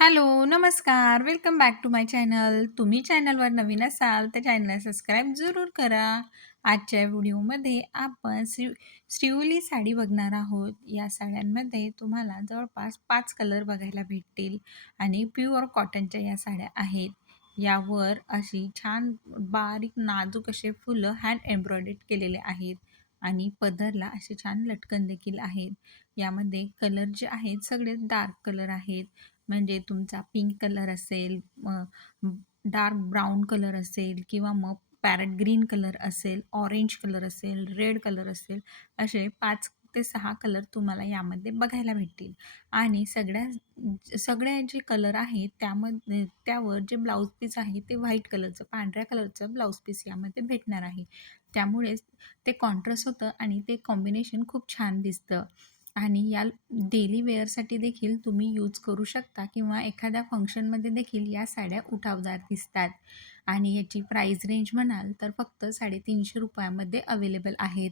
Hello, नमस्कार. Welcome back to my channel. तुम्ही चॅनलवर नवीन असाल तर चॅनलला सबस्क्राईब जरूर करा. आजच्या व्हिडिओमध्ये आपण स्टिवली साडी बघणार आहोत. या साड्यांमध्ये तुम्हाला जवळपास 5 कलर बघायला भेटतील आणि प्युअर कॉटनच्या या साड्या आहेत. यावर अशी छान बारीक नाजूक असे फुलं हँड एम्ब्रॉयडरी केलेले आहेत आणि पदरला असे छान लटकन देखील आहेत. यामध्ये कलर जे आहेत सगळे डार्क कलर आहेत. म्हणजे तुमचा पिंक कलर असेल, डार्क ब्राऊन कलर असेल किंवा मग पॅरट ग्रीन कलर असेल, ऑरेंज कलर असेल, रेड कलर असेल, असे 5 ते 6 कलर तुम्हाला यामध्ये बघायला भेटतील. आणि सगळे जे कलर आहेत त्यामध्ये त्यावर जे ब्लाऊज पीस आहे ते व्हाईट कलरचं, पांढऱ्या कलरचं ब्लाऊज पीस यामध्ये भेटणार आहे. त्यामुळेच ते कॉन्ट्रास्ट होतं आणि ते कॉम्बिनेशन खूप छान दिसतं. आणि या डेली वेअरसाठी देखील तुम्ही यूज करू शकता किंवा एखाद्या फंक्शनमध्ये देखील या साड्या उठावदार दिसतात. आणि याची प्राईस रेंज म्हणाल तर फक्त ₹350 मध्ये अवेलेबल आहेत.